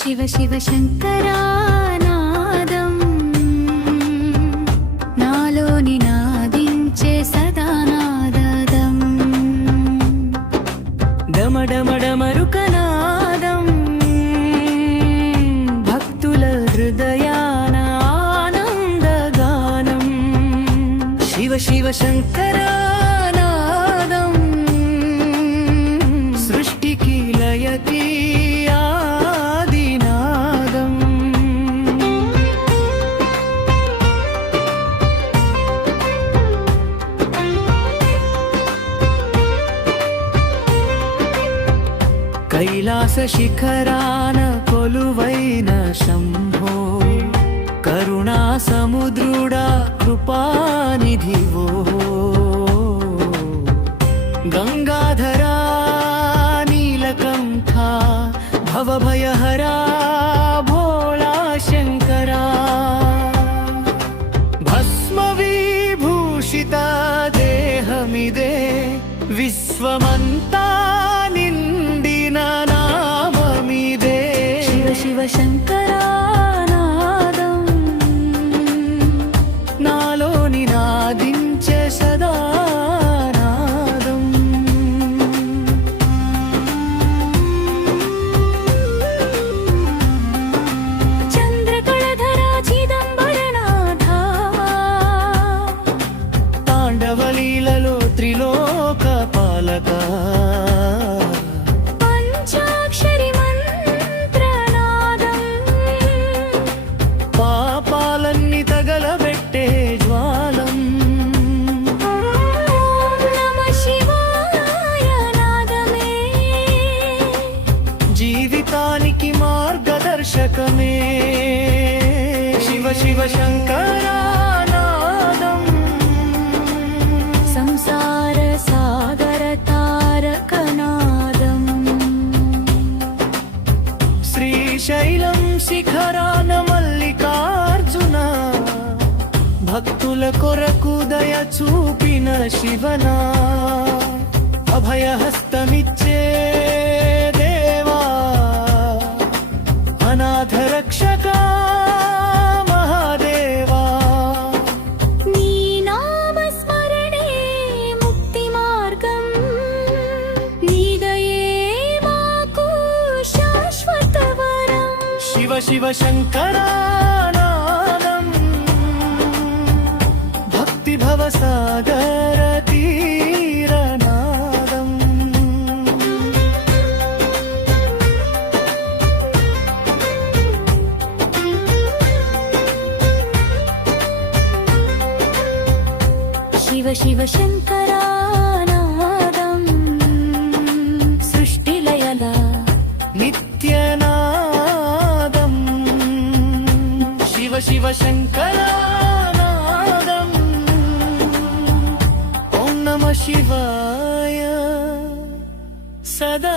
శివ శివ శంకరానాదం నాలోని నాదించే సదానాదం డమడమడమరుకనాదం భక్తుల హృదయాన ఆనందగానం శివ శివ శంకరానాదం సృష్టికి లయకి ఆదినాదం కైలాస శిఖరాన కొలువైన శంభో కరుణా సముద్రుడా కృపానిధివో గంగాధరా నీలకంఠ భవభయహరా భోళా శంకరా భస్మ విభూషిత దేహమిదే విశ్వమంతా నిండిన నామమిదే శివ శివ శంకరానాదం నాలోని నాదించే సదానాదం చంద్రకళధర చిదంబరనాథ తాండవలీలలో త్రిలోక పాలక పంచాక్షరి మంత్రనాదం పాపాలన్నీ తగలబెట్టే జ్వాలం ఓం నమః శివాయ నాదమే జీవితానికి మార్గదర్శకమే శివ శివ శంకరానాదం సంసార సాగర తారకనాదం శ్రీశైలం శిఖరాన మల్లికార్జున భక్తుల కొరకు దయ చూపిన శివనా అభయహస్తమిచ్చే దేవా అనాథ రక్షక మహాదేవా నీ నామ స్మరణే ముక్తి మార్గం నీ దయే మాకు శాశ్వత వరం శివ శివ శంకరానాదం భక్తి భవసాగర తీరనాదం శివ శివ శంకరానాదం సృష్టిలయల నిత్యనాదం శివ శివ శంకరానాదం ఓం నమః శివాయ సదా